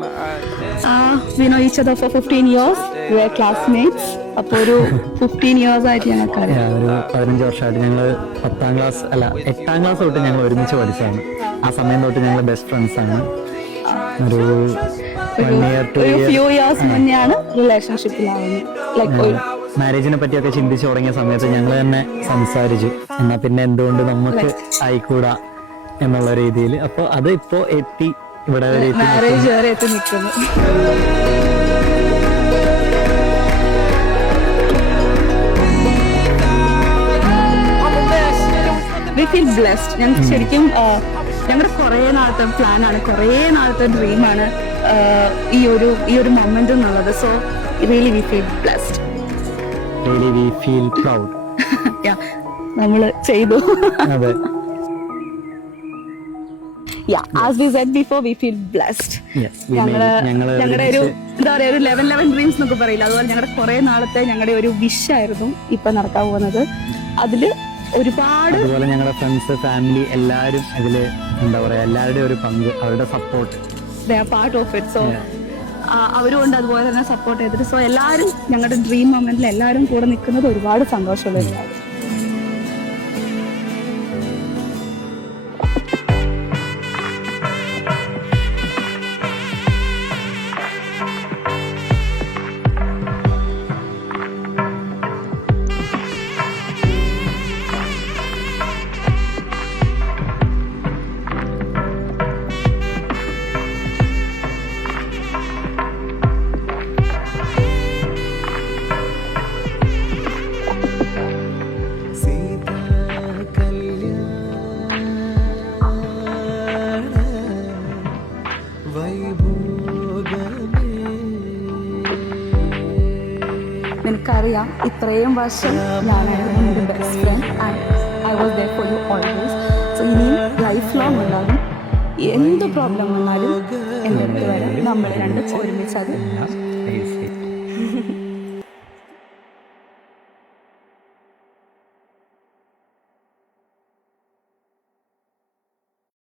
We know each other for 15 years. We were classmates. അപ്പോൾ ഒരു 15 years ആയിട്ട് ഞങ്ങൾക്കറിയാം. ഒരു 15 വർഷമായിട്ട് ഞങ്ങൾ 8ാം ക്ലാസ് തൊട്ട് ഞങ്ങൾ ഒരുമിച്ച് പഠിച്ചതാണ്. ആ സമയം തൊട്ട് ഞങ്ങൾ ബെസ്റ്റ് ഫ്രണ്ട്സ് ആണ്. ഒരു ഫ്യൂ ഇയേഴ്സ് മുന്നെയാണ് റിലേഷൻഷിപ്പിലാവുന്നത്. മാരേജിനെ പറ്റിയൊക്കെ ചിന്തിച്ചു തുടങ്ങിയ സമയത്ത് ഞങ്ങൾ തന്നെ സംസാരിച്ചു, എന്നാ പിന്നെ എന്തുകൊണ്ട് നമുക്ക് ആയിക്കൂടാ എന്നുള്ള രീതിയിൽ. അപ്പോൾ അത് ഇപ്പോ എത്തി ഇവിടെ മാരേജ് വരെ എത്തി നിൽക്കുന്നു. We feel blessed. ഞങ്ങൾക്ക് ശരിക്കും ഞങ്ങളുടെ കുറേ നാളത്തെ പ്ലാനാണ്, കുറേ നാളത്തെ ഡ്രീമാണ് ഈ ഒരു മൊമെന്റ് എന്നുള്ളത്. So really we feel blessed. Really we feel proud. നമ്മൾ ചെയ്തു. അതെ. Yeah, as we said before, we feel blessed. Yes, ഞങ്ങളുടെ ഒരു എന്താ പറയാ, ഒരു 11 ഡ്രീംസ് എന്നൊക്കെ പറയില്ല, അതുപോലെ ഞങ്ങളുടെ കുറെ നാളത്തെ ഞങ്ങളുടെ ഒരു വിഷ് ആയിരുന്നു ഇപ്പൊ നടക്കാൻ പോകുന്നത്. അതില് ഒരുപാട് അതുപോലെ ഞങ്ങളുടെ ഫ്രണ്ട്സ്, ഫാമിലി എല്ലാവരും ഇതില് എന്താ പറയാ, എല്ലാവരുടെയും ഒരു പങ്ക്, അവരുടെ support, they are part of it. So അവരുകൊണ്ട് അതുപോലെ തന്നെ സപ്പോർട്ട് ചെയ്തിട്ട്, സോ എല്ലാവരും ഞങ്ങളുടെ ഡ്രീം മൊമെന്റിൽ എല്ലാവരും കൂടെ നിൽക്കുന്നത് ഒരുപാട് സന്തോഷമുള്ള ഒരു കാര്യം. എനിക്കറിയാം ഇത്രയും വർഷം ഞാനായിരുന്നു എൻ്റെ best friend and I was there for you always. So ഇനിയും ലൈഫ് ലോങ് ഉണ്ടാകും. എന്ത് പ്രോബ്ലം വന്നാലും എൻ്റെ അടുത്ത് വരാം, നമ്മൾ രണ്ടും ഒരുമിച്ച് അത്